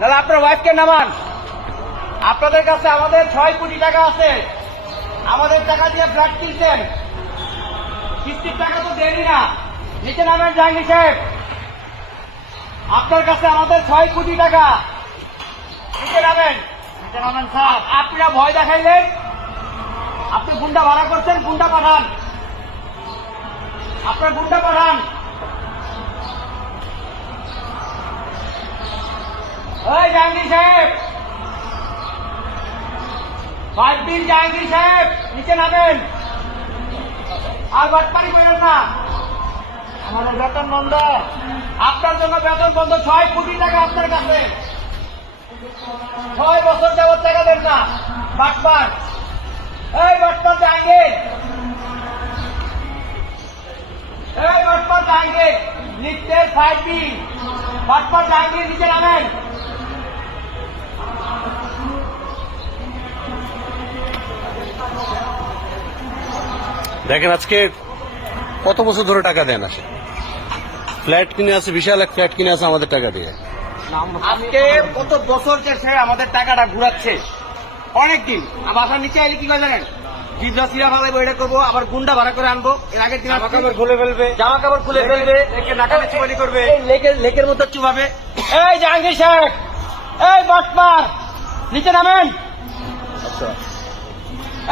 দাদা আপনার ওয়াইফকে নামান। আপনাদের কাছে আমাদের 6 কোটি টাকা আছে, আমাদের টাকা দিয়ে ফ্ল্যাট কিনছেন, কিস্তির টাকা তো দেয়নি না। নিচে নামেন জাহাঙ্গীর সাহেব, আপনার কাছে আমাদের 6 কোটি টাকা। নিচে নামেন, নিচে নামেন স্যার। আপনারা ভয় দেখাইলেন, আপনি গুন্ডা ভাড়া করছেন, গুন্ডা পাঠান, আপনার গুন্ডা পাঠান। ওই জাহাঙ্গীর সাহেব, 5 দিন জাহাঙ্গীর সাহেব, নিচে নামেন। আর বাটপানি করেন না, আমাদের বেতন বন্ধ, আপনার জন্য বেতন বন্ধ। 6 কোটি টাকা আপনার কাছে, 6 বছর যাবত টাকা দেন না, বাটপার। এই বাটপার জাহাঙ্গীর, এই বাটপার জাহাঙ্গীর, লিফটের 5 দিন, বাটপার জাহাঙ্গীর, নিচে নামেন। দেখেন আজকে কত বছর ধরে টাকা দেন আসে, ফ্ল্যাট কিনে আছে, বিশাল এক ফ্ল্যাট কিনে আছে আমাদের টাকা দিয়ে। আজকে কত বছর সে আমাদের টাকাটা ঘুরাচ্ছে, অনেকদিন। বাসার নিচে এলে কি করে জানেন, জিদ্রা সিরা ভালো এটা করবো, আবার গুন্ডা ভাড়া করে আনবো। এর আগের দিন জামা কাপড় খুলে ফেলবে, জামা কাপড় খুলে ফেলবে, নাকালে চুবানি করবে, লেকের মতো চুবাবে। এই জাহাঙ্গীর সাহেব, এই বাটপার, নিচে নামেন।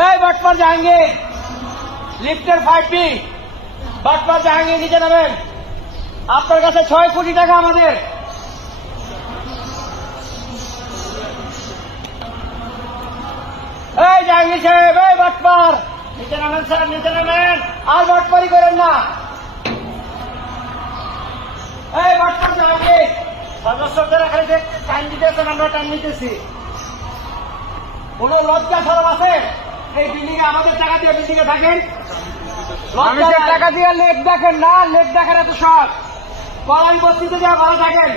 এই বাটপার জাহাঙ্গীর, লিফটের 5 বি, বাটপার জাহাঙ্গীর, নিচে নামেন। আপনার কাছে 6 কোটি টাকা আমাদের। এই জাহাঙ্গীর সাহেব, এই বাটপার, নিচে নামেন স্যার, নিচে নামেন। আর বাটপারি করেন না। এই বাটপার জাহাঙ্গীর, সদস্যদের এখানে যে টাইম দিতেছেন, আমরা টাইম নিতেছি। কোন লজ্জা সরব আছে? এই বিল্ডিং এ আমাদের টাকা দিয়ে বিল্ডিং এ থাকেন, আমাদের টাকা দিয়ে লেক দেখেন না, লেক দেখার এত শখ। কলাই বস্তিতে যা ভালো থাকেন,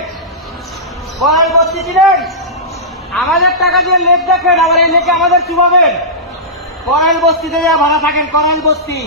কলাই বস্তি ছিলেন, আমাদের টাকা দিয়ে লেক দেখেন, আবার এই লেকে আমাদের চুবাবেন। করাইল বস্তিতে যা ভাড়া থাকেন, করাইল বস্তি।